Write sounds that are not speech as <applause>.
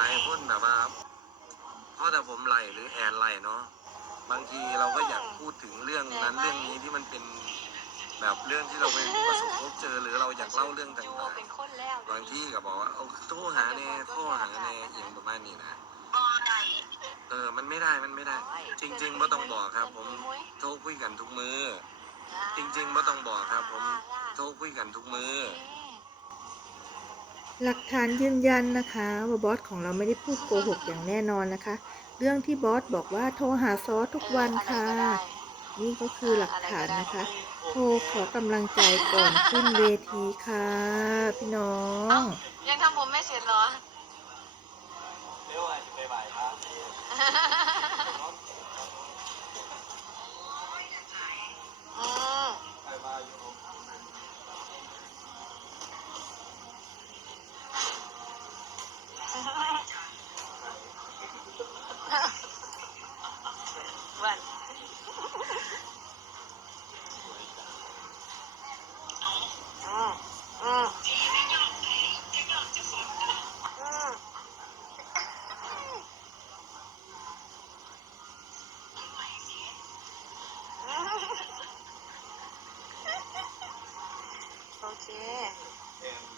ลายคนแบบว่าเพราะแต่ผมไหลหรือแอนไหลเนาะบางทีเราก็อยากพูดถึงเรื่องนั้นเรื่องนี้ที่มันเป็นแบบเรื่องที่เราไปประสบพบเจอหรือเราอยากเล่าเรื่องต่ยูางเป็นคนแล้วๆบางที่ก็บอกว่าเอาโทรหาแน่โทรหาแน่อย่างประมาณนี้นะบ่ได้เออมันไม่ได้มันไม่ได้ จริงๆไม่ต้องบอกครับ ผมโทรคุยกันทุกมือ จริงๆไม่ต้องบอกครับ ผมโทรคุยกันทุกมือ หลักฐานยืนยันนะคะว่าบอสของเราไม่ได้พูดโกหกอย่างแน่นอนนะคะ เรื่องที่บอสบอกว่าโทรหาซอทุกวันค่ะ นี่ก็คือหลักฐานนะคะ โทรขอกำลังใจก่อนขึ้นเวทีค่ะ พี่น้องยังทำผมไม่เสร็จเหรอเร็วอะจะไปบ่ายครับ <laughs> 그렇지.